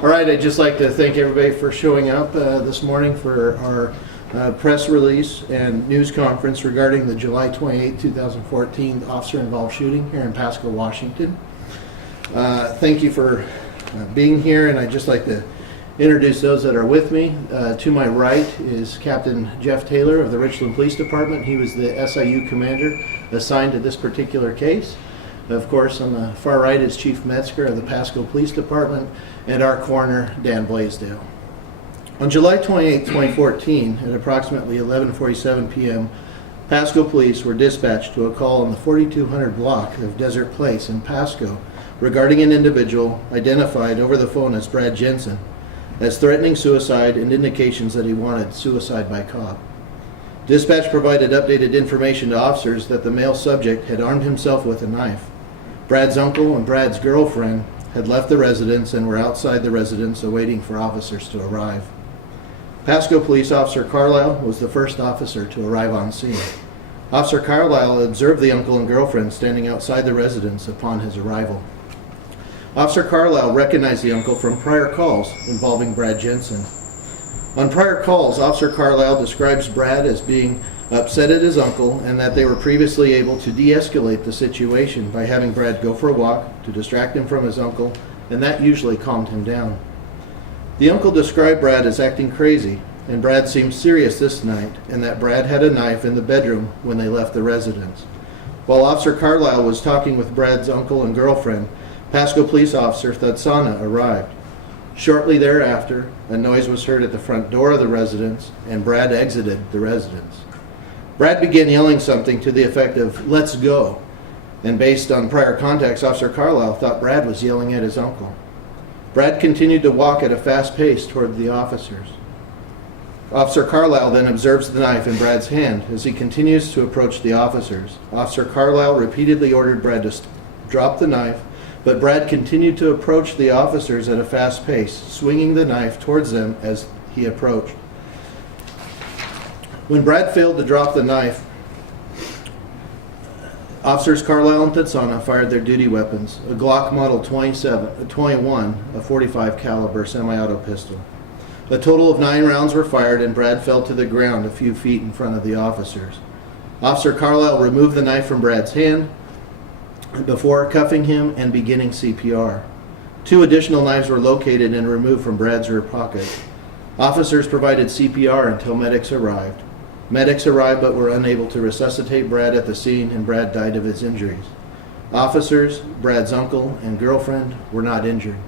All right, I'd just like to thank everybody for showing up this morning for our press release and news conference regarding the July 28, 2014 officer-involved shooting here in Pasco, Washington. Thank you for being here, and I'd just like to introduce those that are with me. To my right is Captain Jeff Taylor of the Richland Police Department. He was the SIU commander assigned to this particular case. Of course, on the far right is Chief Metzger of the Pasco Police Department and our coroner, Dan Blaisdell. On July 28, 2014, at approximately 11:47 p.m., Pasco police were dispatched to a call on the 4200 block of Desert Place in Pasco regarding an individual identified over the phone as Brad Jensen as threatening suicide and indications that he wanted suicide by cop. Dispatch provided updated information to officers that the male subject had armed himself with a knife. Brad's uncle and Brad's girlfriend had left the residence and were outside the residence awaiting for officers to arrive. Pasco Police Officer Carlisle was the first officer to arrive on scene. Officer Carlisle observed the uncle and girlfriend standing outside the residence upon his arrival. Officer Carlisle recognized the uncle from prior calls involving Brad Jensen. On prior calls, Officer Carlisle describes Brad as being upset at his uncle and that they were previously able to de-escalate the situation by having Brad go for a walk to distract him from his uncle, and that usually calmed him down. The uncle described Brad as acting crazy, and Brad seemed serious this night, and that Brad had a knife in the bedroom when they left the residence. While Officer Carlisle was talking with Brad's uncle and girlfriend, Pasco Police Officer Thatsana arrived. Shortly thereafter, a noise was heard at the front door of the residence, and Brad exited the residence. Brad began yelling something to the effect of, "Let's go," and based on prior contacts, Officer Carlisle thought Brad was yelling at his uncle. Brad continued to walk at a fast pace toward the officers. Officer Carlisle then observes the knife in Brad's hand as he continues to approach the officers. Officer Carlisle repeatedly ordered Brad to drop the knife, but Brad continued to approach the officers at a fast pace, swinging the knife towards them as he approached. When Brad failed to drop the knife, Officers Carlisle and Thatsana fired their duty weapons, a Glock Model 21, a .45 caliber semi-auto pistol. A total of 9 rounds were fired, and Brad fell to the ground a few feet in front of the officers. Officer Carlisle removed the knife from Brad's hand before cuffing him and beginning CPR. 2 additional knives were located and removed from Brad's rear pocket. Officers provided CPR until medics arrived. Medics arrived but were unable to resuscitate Brad at the scene, and Brad died of his injuries. Officers, Brad's uncle, and girlfriend were not injured.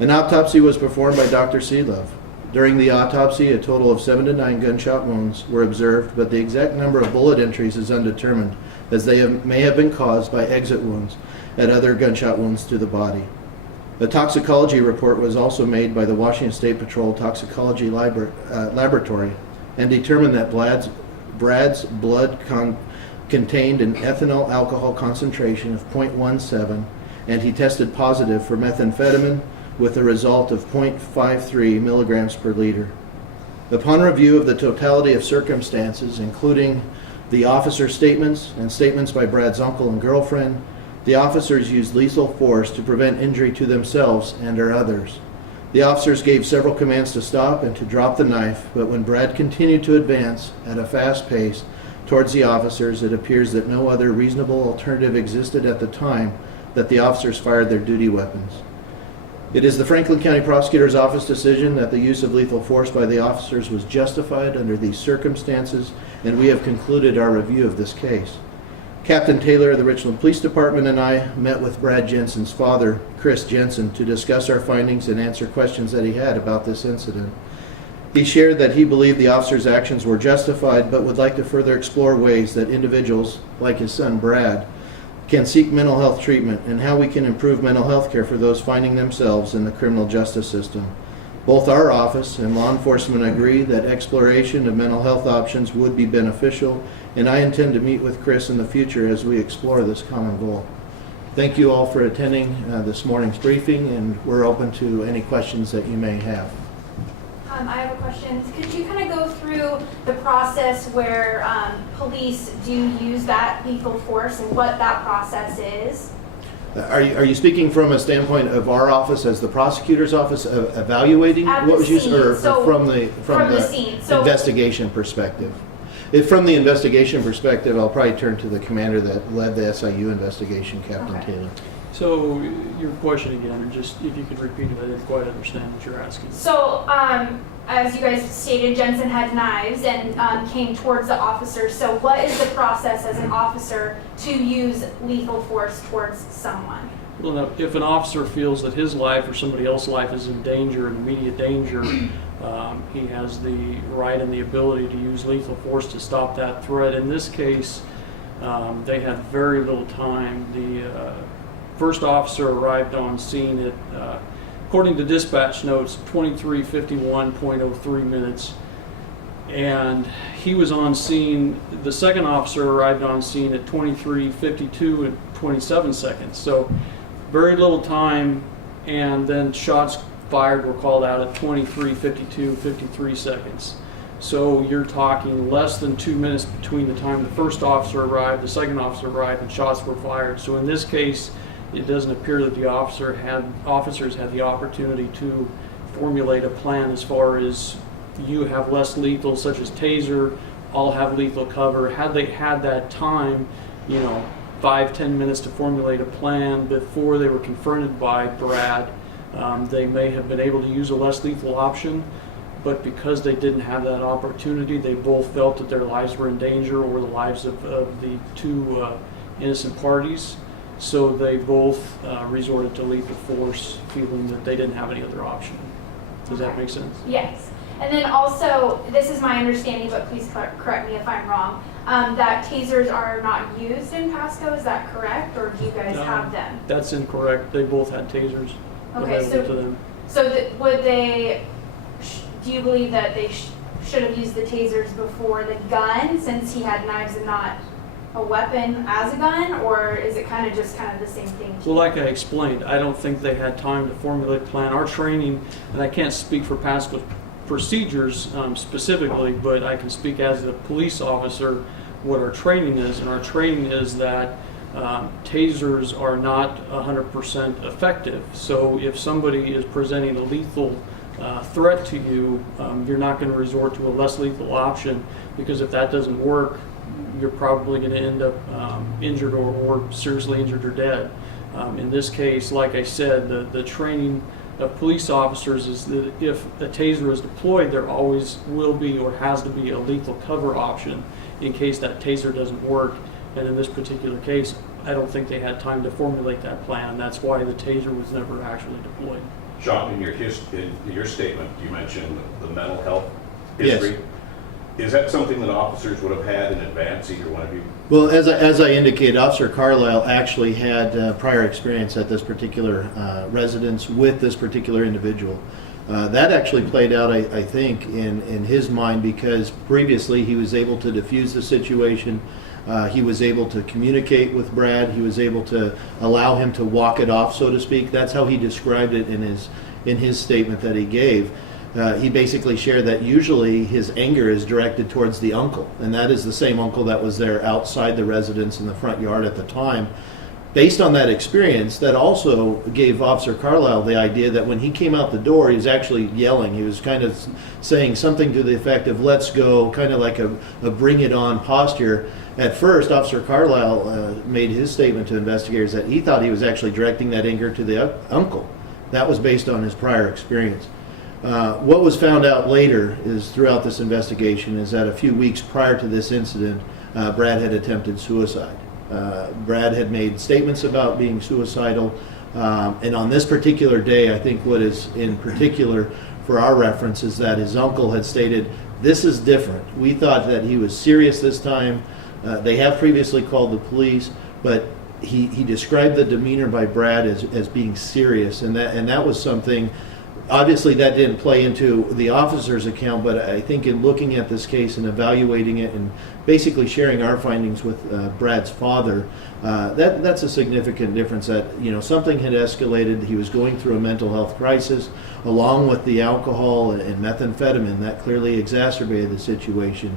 An autopsy was performed by Dr. Seelove. During the autopsy, a total of 7 to 9 gunshot wounds were observed, but the exact number of bullet entries is undetermined, as they may have been caused by exit wounds and other gunshot wounds to the body. A toxicology report was also made by the Washington State Patrol Toxicology Laboratory and determined that Brad's blood contained an ethanol alcohol concentration of 0.17, and he tested positive for methamphetamine with a result of 0.53 milligrams per liter. Upon review of the totality of circumstances, including the officer's statements and statements by Brad's uncle and girlfriend, the officers used lethal force to prevent injury to themselves and or others. The officers gave several commands to stop and to drop the knife, but when Brad continued to advance at a fast pace towards the officers, it appears that no other reasonable alternative existed at the time that the officers fired their duty weapons. It is the Franklin County Prosecutor's Office decision that the use of lethal force by the officers was justified under these circumstances, and we have concluded our review of this case. Captain Taylor of the Richland Police Department and I met with Brad Jensen's father, Chris Jensen, to discuss our findings and answer questions that he had about this incident. He shared that he believed the officers' actions were justified, but would like to further explore ways that individuals, like his son Brad, can seek mental health treatment and how we can improve mental health care for those finding themselves in the criminal justice system. Both our office and law enforcement agree that exploration of mental health options would be beneficial, and I intend to meet with Chris in the future as we explore this common goal. Thank you all for attending this morning's briefing, and we're open to any questions that you may have. I have a question. Could you kind of go through the process where police do use that lethal force and what that process is? Are you speaking from a standpoint of our office as the prosecutor's office evaluating At what the was used, scene, or so from the scene, so investigation perspective? If from the investigation perspective, I'll probably turn to the commander that led the SIU investigation, Captain Okay. Taylor. So your question again, or just if you could repeat it, I didn't quite understand what you're asking. So, as you guys stated, Jensen had knives and came towards the officer. So what is the process as an officer to use lethal force towards someone? Well, now, if an officer feels that his life or somebody else's life is in danger, in immediate danger, he has the right and the ability to use lethal force to stop that threat. In this case, they had very little time. The first officer arrived on scene at, according to dispatch notes, 23:51.03 minutes. And he was on scene, the second officer arrived on scene at 23:52 and 27 seconds. So very little time, and then shots fired were called out at 23:52, 53 seconds. So you're talking less than 2 minutes between the time the first officer arrived, the second officer arrived, and shots were fired. So in this case, it doesn't appear that the officers had the opportunity to formulate a plan as far as you have less lethal, such as taser, I'll have lethal cover. Had they had that time, 5-10 minutes to formulate a plan before they were confronted by Brad, they may have been able to use a less lethal option, but because they didn't have that opportunity, they both felt that their lives were in danger, or the lives of the two innocent parties. So they both resorted to lethal force, feeling that they didn't have any other option. Does that make sense? Yes. And then also, this is my understanding, but please correct me if I'm wrong, that tasers are not used in Pasco. Is that correct? Or do you guys No, have them? That's incorrect. They both had tasers Okay, available to them. So would they, do you believe that they should have used the tasers before the gun, since he had knives and not a weapon as a gun, or is it kind of the same thing? Well, like I explained, I don't think they had time to formulate a plan. Our training, and I can't speak for Pasco's procedures specifically, but I can speak as a police officer what our training is, and our training is that tasers are not 100% effective. So if somebody is presenting a lethal threat to you, you're not going to resort to a less lethal option, because if that doesn't work, you're probably going to end up injured or seriously injured or dead. In this case, like I said, the training of police officers is that if a taser is deployed, there always will be or has to be a lethal cover option in case that taser doesn't work. And in this particular case, I don't think they had time to formulate that plan. That's why the taser was never actually deployed. Sean, in your statement, you mentioned the mental health history. Yes. Is that something that officers would have had in advance, either one of you? Well, as I indicated, Officer Carlisle actually had prior experience at this particular residence with this particular individual. That actually played out, I think, in his mind, because previously he was able to diffuse the situation. He was able to communicate with Brad. He was able to allow him to walk it off, so to speak. That's how he described it in his statement that he gave. He basically shared that usually his anger is directed towards the uncle, and that is the same uncle that was there outside the residence in the front yard at the time. Based on that experience, that also gave Officer Carlisle the idea that when he came out the door, he was actually yelling. He was kind of saying something to the effect of, "Let's go," kind of like a bring it on posture. At first, Officer Carlisle made his statement to investigators that he thought he was actually directing that anger to the uncle. That was based on his prior experience. What was found out later is, throughout this investigation, is that a few weeks prior to this incident, Brad had attempted suicide. Brad had made statements about being suicidal, and on this particular day, I think what is in particular for our reference is that his uncle had stated, "This is different. We thought that he was serious this time." They have previously called the police, but he described the demeanor by Brad as being serious, and that was something. Obviously, that didn't play into the officer's account, but I think in looking at this case and evaluating it and basically sharing our findings with Brad's father, that's a significant difference. That something had escalated. He was going through a mental health crisis, along with the alcohol and methamphetamine that clearly exacerbated the situation.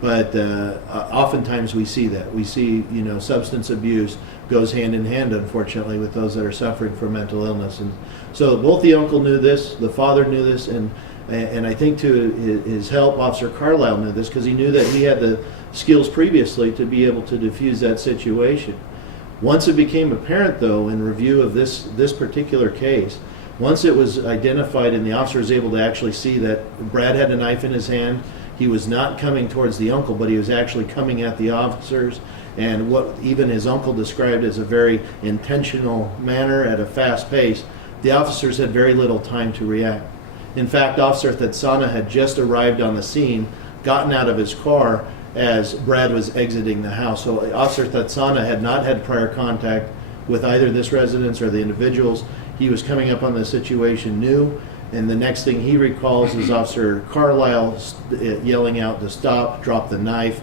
But oftentimes we see that. We see, substance abuse goes hand in hand, unfortunately, with those that are suffering from mental illness. And so both the uncle knew this, the father knew this, and I think to his help, Officer Carlisle knew this because he knew that he had the skills previously to be able to diffuse that situation. Once it became apparent, though, in review of this particular case, once it was identified and the officer was able to actually see that Brad had a knife in his hand, he was not coming towards the uncle, but he was actually coming at the officers, and what even his uncle described as a very intentional manner at a fast pace, the officers had very little time to react. In fact, Officer Thetsana had just arrived on the scene, gotten out of his car as Brad was exiting the house. So Officer Thetsana had not had prior contact with either this residence or the individuals. He was coming up on the situation new, and the next thing he recalls is Officer Carlisle yelling out to stop, drop the knife.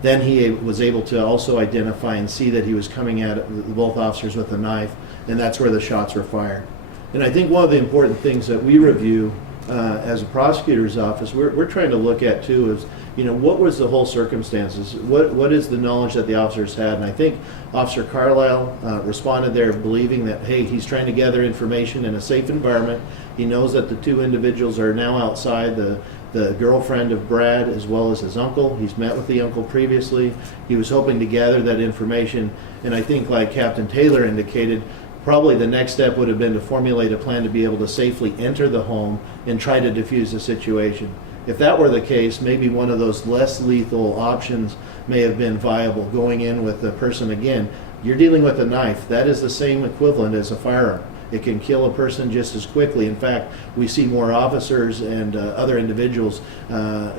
Then he was able to also identify and see that he was coming at both officers with a knife, and that's where the shots were fired. And I think one of the important things that we review as a prosecutor's office, we're trying to look at too is, what was the whole circumstances? What is the knowledge that the officers had? And I think Officer Carlisle responded there believing that, hey, he's trying to gather information in a safe environment. He knows that the two individuals are now outside, the girlfriend of Brad as well as his uncle. He's met with the uncle previously. He was hoping to gather that information. And I think, like Captain Taylor indicated, probably the next step would have been to formulate a plan to be able to safely enter the home and try to defuse the situation. If that were the case, maybe one of those less lethal options may have been viable, going in with the person again. You're dealing with a knife. That is the same equivalent as a firearm. It can kill a person just as quickly. In fact, we see more officers and other individuals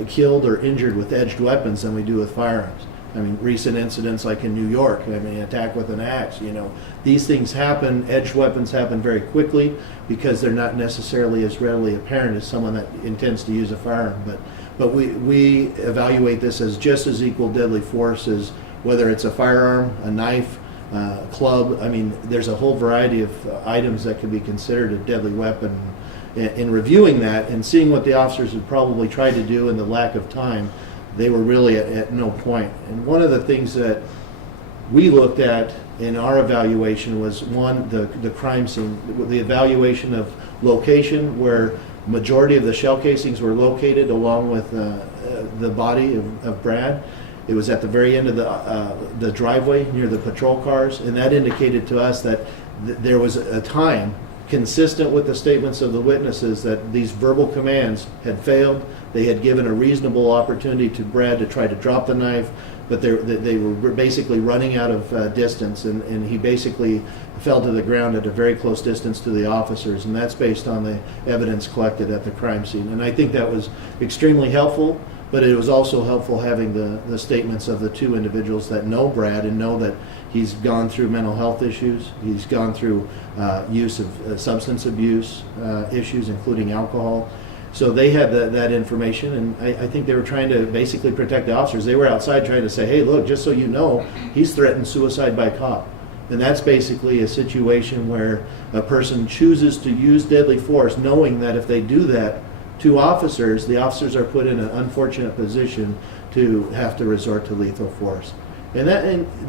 killed or injured with edged weapons than we do with firearms. I mean, recent incidents like in New York, attack with an axe, these things happen, edged weapons happen very quickly because they're not necessarily as readily apparent as someone that intends to use a firearm. But we evaluate this as just as equal deadly force as whether it's a firearm, a knife, club. There's a whole variety of items that could be considered a deadly weapon. In reviewing that and seeing what the officers had probably tried to do in the lack of time, they were really at no point. And one of the things that we looked at in our evaluation was, one, the crime scene, the evaluation of location where majority of the shell casings were located along with the body of Brad. It was at the very end of the driveway near the patrol cars, and that indicated to us that there was a time consistent with the statements of the witnesses that these verbal commands had failed. They had given a reasonable opportunity to Brad to try to drop the knife, but they were basically running out of distance, and he basically fell to the ground at a very close distance to the officers, and that's based on the evidence collected at the crime scene. And I think that was extremely helpful, but it was also helpful having the statements of the two individuals that know Brad and know that he's gone through mental health issues, he's gone through use of substance abuse issues, including alcohol. So they had that information, and I think they were trying to basically protect the officers. They were outside trying to say, hey, look, just so you know, he's threatened suicide by cop. And that's basically a situation where a person chooses to use deadly force, knowing that if they do that to officers, the officers are put in an unfortunate position to have to resort to lethal force. And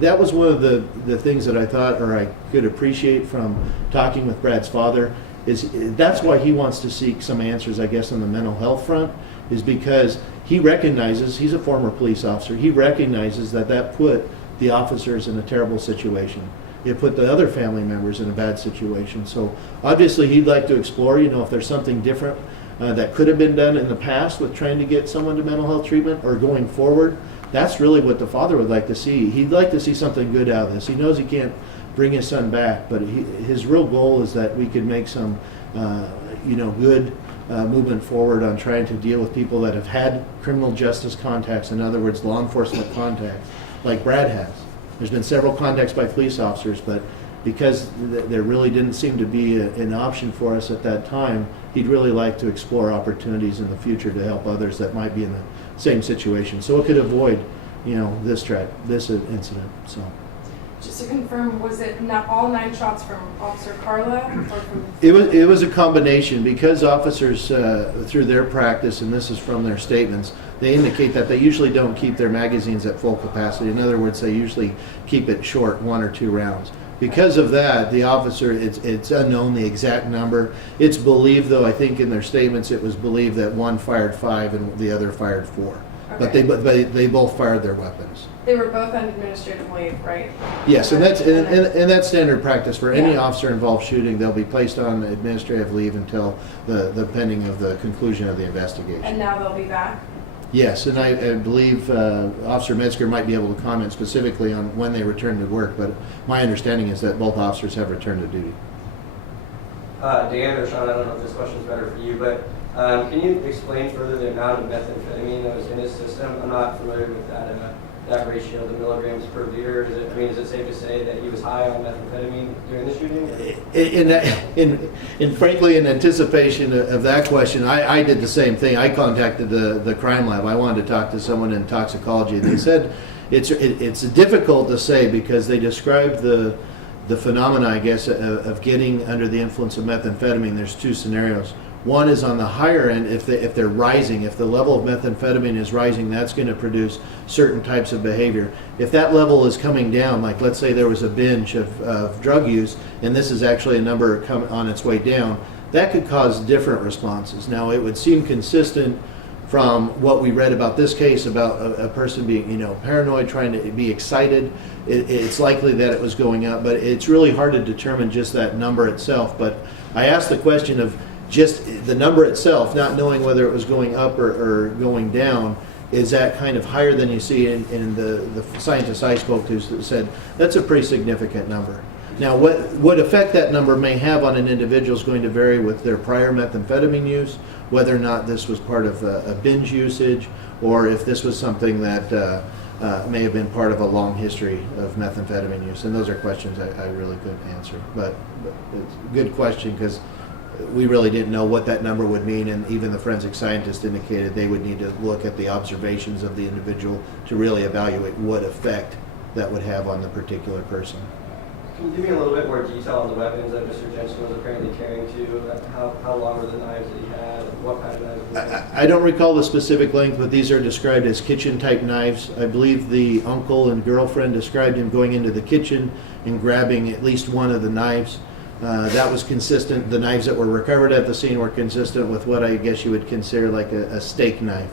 that was one of the things that I thought, or I could appreciate from talking with Brad's father, is that's why he wants to seek some answers, I guess, on the mental health front, is because he recognizes, he's a former police officer, he recognizes that put the officers in a terrible situation. It put the other family members in a bad situation. So obviously he'd like to explore, if there's something different that could have been done in the past with trying to get someone to mental health treatment or going forward. That's really what the father would like to see. He'd like to see something good out of this. He knows he can't bring his son back, but his real goal is that we could make some, good movement forward on trying to deal with people that have had criminal justice contacts, in other words, law enforcement contacts, like Brad has. There's been several contacts by police officers, but because there really didn't seem to be an option for us at that time, he'd really like to explore opportunities in the future to help others that might be in the same situation, so it could avoid, this incident. So. Just to confirm, was it not all 9 shots from Officer Carla, or from? It was a combination, because officers, through their practice, and this is from their statements, they indicate that they usually don't keep their magazines at full capacity. In other words, they usually keep it short, 1 or 2 rounds. Because of that, the officer, it's unknown the exact number. It's believed, though, I think in their statements, it was believed that one fired 5 and the other fired 4. But they both fired their weapons. They were both on administrative leave, right? Yes, and that's standard practice for any Yeah. officer involved shooting. They'll be placed on administrative leave until the pending of the conclusion of the investigation. And now they'll be back? Yes, and I believe Officer Metzger might be able to comment specifically on when they return to work, but my understanding is that both officers have returned to duty. Dan or Sean, I don't know if this question is better for you, but can you explain further the amount of methamphetamine that was in his system? I'm not familiar with that ratio, the milligrams per liter. Is it safe to say that he was high on methamphetamine during the shooting? In frankly, in anticipation of that question, I did the same thing. I contacted the crime lab. I wanted to talk to someone in toxicology. They said it's difficult to say because they described the phenomena, I guess, of getting under the influence of methamphetamine. There's 2 scenarios. One is on the higher end, if they're rising, if the level of methamphetamine is rising, that's going to produce certain types of behavior. If that level is coming down, like let's say there was a binge of drug use, and this is actually a number on its way down, that could cause different responses. Now, it would seem consistent from what we read about this case, about a person being, paranoid, trying to be excited. It's likely that it was going up, but it's really hard to determine just that number itself. But I asked the question of just the number itself, not knowing whether it was going up or going down. Is that kind of higher than you see in the scientists I spoke to said that's a pretty significant number. Now, what effect that number may have on an individual is going to vary with their prior methamphetamine use, whether or not this was part of a binge usage, or if this was something that may have been part of a long history of methamphetamine use. And those are questions I really couldn't answer. But it's a good question because we really didn't know what that number would mean, and even the forensic scientist indicated they would need to look at the observations of the individual to really evaluate what effect that would have on the particular person. Can you give me a little bit more detail on the weapons that Mr. Jensen was apparently carrying to? How long were the knives that he had? What kind of knives were they? I don't recall the specific length, but these are described as kitchen-type knives. I believe the uncle and girlfriend described him going into the kitchen and grabbing at least one of the knives. That was consistent. The knives that were recovered at the scene were consistent with what I guess you would consider like a steak knife.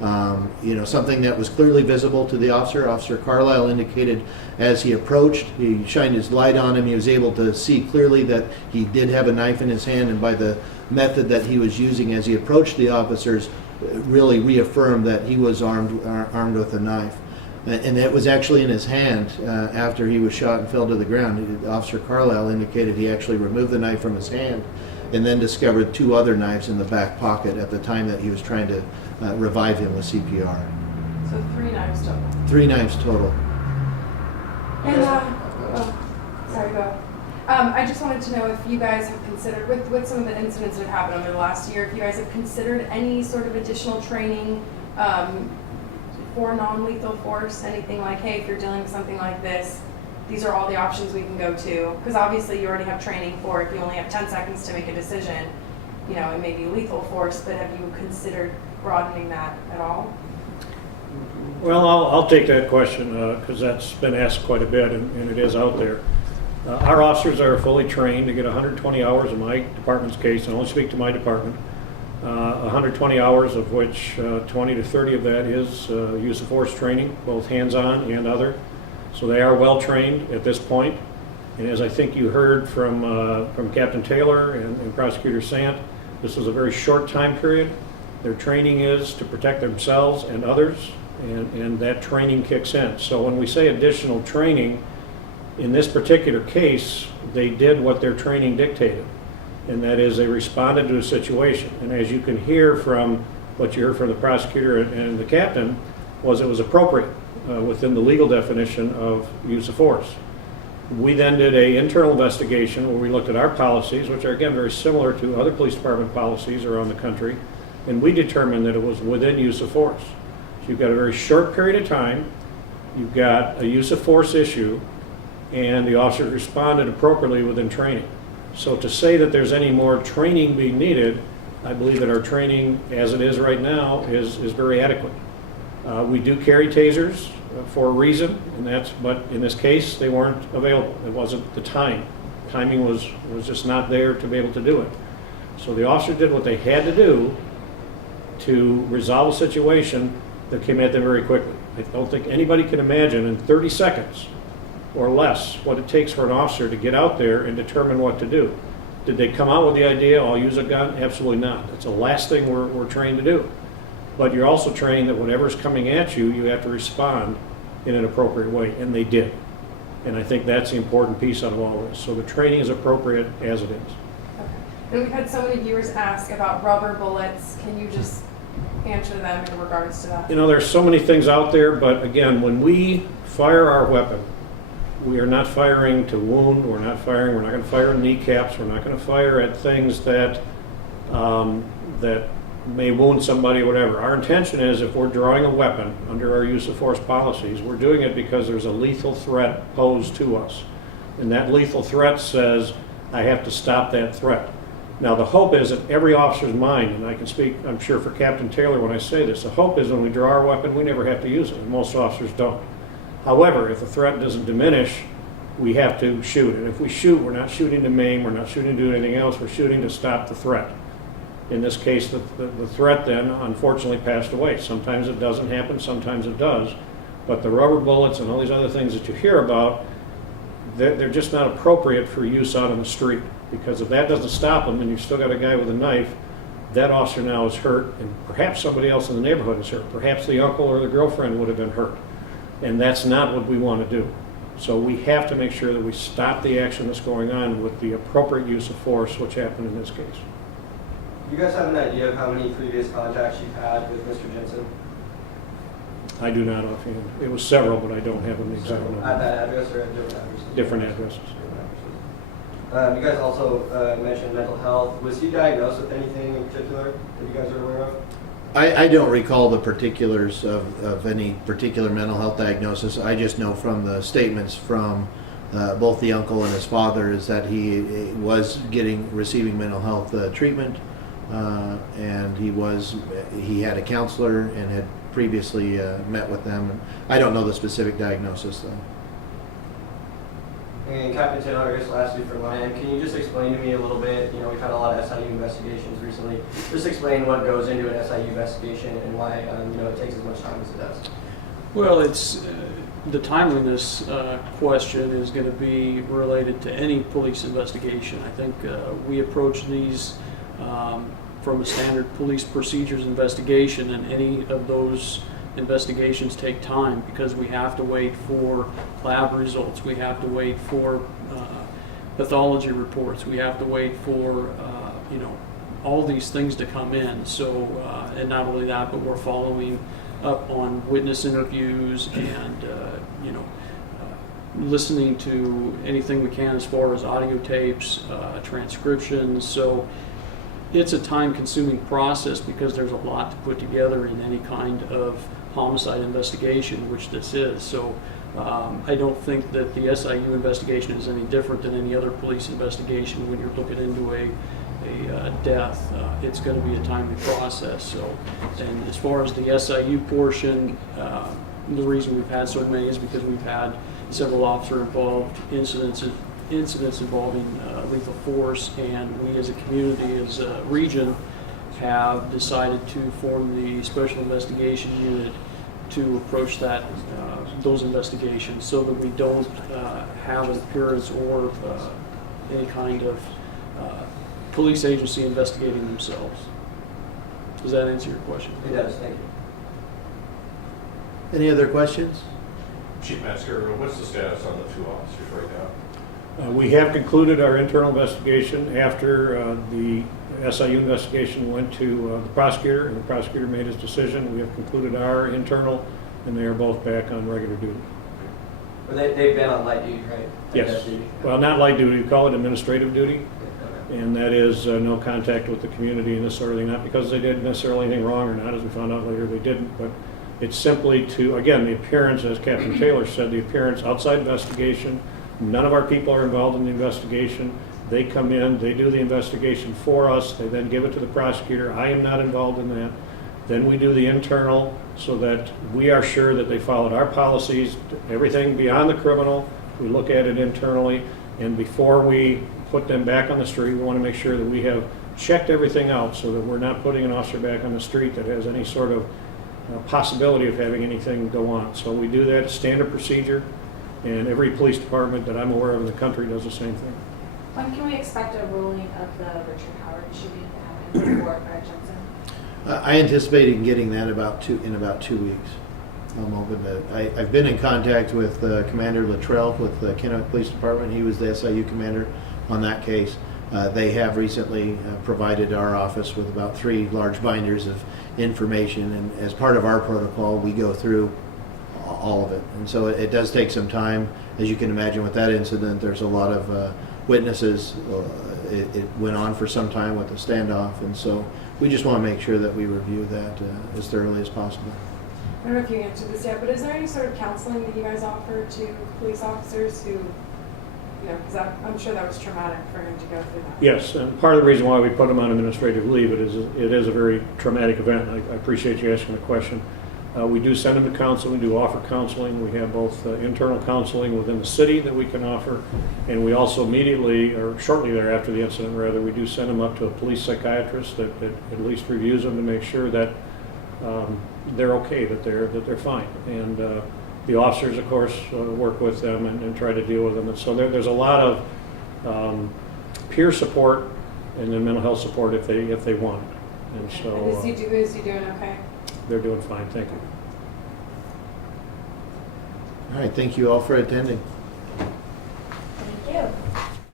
Something that was clearly visible to the officer. Officer Carlisle indicated as he approached, he shined his light on him. He was able to see clearly that he did have a knife in his hand, and by the method that he was using as he approached the officers, really reaffirmed that he was armed with a knife. And it was actually in his hand after he was shot and fell to the ground. Officer Carlisle indicated he actually removed the knife from his hand and then discovered 2 other knives in the back pocket at the time that he was trying to revive him with CPR. So 3 knives total. 3 knives total. And, sorry, go. I just wanted to know if you guys have considered, with some of the incidents that have happened over the last year, if you guys have considered any sort of additional training for non-lethal force, anything like, hey, if you're dealing with something like this, these are all the options we can go to. Because obviously you already have training for if you only have 10 seconds to make a decision, it may be lethal force, but have you considered broadening that at all? Well, I'll take that question because that's been asked quite a bit and it is out there. Our officers are fully trained to get 120 hours in my department's case, and I only speak to my department. 120 hours of which 20 to 30 of that is use of force training, both hands-on and other. So they are well trained at this point. And as I think you heard from Captain Taylor and Prosecutor Sant, this was a very short time period. Their training is to protect themselves and others, and that training kicks in. So when we say additional training, in this particular case, they did what their training dictated. And that is they responded to a situation. And as you can hear from what you heard from the prosecutor and the captain, was it was appropriate within the legal definition of use of force. We then did an internal investigation where we looked at our policies, which are again very similar to other police department policies around the country, and we determined that it was within use of force. So you've got a very short period of time, you've got a use of force issue, and the officer responded appropriately within training. So to say that there's any more training being needed, I believe that our training, as it is right now, is very adequate. We do carry tasers for a reason, but in this case, they weren't available. It wasn't the time. Timing was just not there to be able to do it. So the officer did what they had to do to resolve a situation that came at them very quickly. I don't think anybody can imagine in 30 seconds or less what it takes for an officer to get out there and determine what to do. Did they come out with the idea, I'll use a gun? Absolutely not. That's the last thing we're trained to do. But you're also trained that whatever's coming at you, you have to respond in an appropriate way, and they did. And I think that's the important piece out of all this. So the training is appropriate as it is. Okay. And we've had so many viewers ask about rubber bullets. Can you just answer them in regards to that? You know, there's so many things out there, but again, when we fire our weapon, we are not firing to wound, we're not going to fire in kneecaps, we're not going to fire at things that that may wound somebody or whatever. Our intention is, if we're drawing a weapon under our use of force policies, we're doing it because there's a lethal threat posed to us. And that lethal threat says, I have to stop that threat. Now, the hope is that every officer's mind, and I can speak, I'm sure, for Captain Taylor when I say this, the hope is when we draw our weapon, we never have to use it, and most officers don't. However, if the threat doesn't diminish, we have to shoot. And if we shoot, we're not shooting to maim, we're not shooting to do anything else, we're shooting to stop the threat. In this case, the threat then unfortunately passed away. Sometimes it doesn't happen, sometimes it does. But the rubber bullets and all these other things that you hear about, they're just not appropriate for use out on the street. Because if that doesn't stop them and you've still got a guy with a knife, that officer now is hurt, and perhaps somebody else in the neighborhood is hurt. Perhaps the uncle or the girlfriend would have been hurt. And that's not what we want to do. So we have to make sure that we stop the action that's going on with the appropriate use of force, which happened in this case. Do you guys have an idea of how many previous contacts you've had with Mr. Jensen? I do not offhand. It was several, but I don't have an exact At number. that address or at different addresses? Different addresses. You guys also mentioned mental health. Was he diagnosed with anything in particular that you guys are aware of? I don't recall the particulars of any particular mental health diagnosis. I just know from the statements from both the uncle and his father is that he was receiving mental health treatment, and he had a counselor and had previously met with them. And I don't know the specific diagnosis though. And Captain Taylor, I guess lastly for my end, can you just explain to me a little bit, we've had a lot of SIU investigations recently, just explain what goes into an SIU investigation and why, it takes as much time as it does. Well, it's the timeliness question is going to be related to any police investigation. I think we approach these from a standard police procedures investigation, and any of those investigations take time because we have to wait for lab results, we have to wait for pathology reports, we have to wait for all these things to come in. So and not only that, but we're following up on witness interviews and listening to anything we can as far as audio tapes, transcriptions. So it's a time-consuming process because there's a lot to put together in any kind of homicide investigation, which this is. So I don't think that the SIU investigation is any different than any other police investigation when you're looking into a death. It's going to be a timely process. So, and as far as the SIU portion, the reason we've had so many is because we've had several officer-involved incidents involving lethal force, and we as a community, as a region, have decided to form the Special Investigation Unit to approach those investigations so that we don't have an appearance or any kind of police agency investigating themselves. Does that answer your question? It does, thank you. Any other questions? Chief Metzger, what's the status on the two officers right now? We have concluded our internal investigation after the SIU investigation went to the prosecutor, and the prosecutor made his decision. We have concluded our internal, and they are both back on regular duty. But they've been on light duty, right? Yes. Well, not light duty, we call it administrative duty, and that is no contact with the community and this sort of thing, not because they did necessarily anything wrong or not, as we found out later they didn't, but it's simply to, again, the appearance, as Captain Taylor said, the appearance outside investigation. None of our people are involved in the investigation. They come in, they do the investigation for us, they then give it to the prosecutor. I am not involved in that. Then we do the internal so that we are sure that they followed our policies, everything beyond the criminal. We look at it internally, and before we put them back on the street, we want to make sure that we have checked everything out so that we're not putting an officer back on the street that has any sort of possibility of having anything go on. So we do that, standard procedure, and every police department that I'm aware of in the country does the same thing. When can we expect a ruling of the Richard Howard shooting to happen before Fred Jensen? I anticipated getting that in about 2 weeks. I'm hoping that I've been in contact with Commander Luttrell with the Kennewick Police Department. He was the SIU commander on that case. They have recently provided our office with about 3 large binders of information, and as part of our protocol, we go through all of it. And so it does take some time. As you can imagine with that incident, there's a lot of witnesses. It went on for some time with the standoff, and so we just want to make sure that we review that as thoroughly as possible. I don't know if you answered this yet, but is there any sort of counseling that you guys offer to police officers who, because I'm sure that was traumatic for him to go through that? Yes, and part of the reason why we put them on administrative leave, it is a very traumatic event. I appreciate you asking the question. We do send them to counseling, we do offer counseling. We have both internal counseling within the city that we can offer, and we also immediately, or shortly thereafter the incident rather, we do send them up to a police psychiatrist that at least reviews them to make sure that they're okay, that they're fine. And the officers, of course, work with them and try to deal with them. And so there's a lot of peer support and then mental health support if they want it. And so And is he doing okay? they're doing fine. Thank you. All right, thank you all for attending.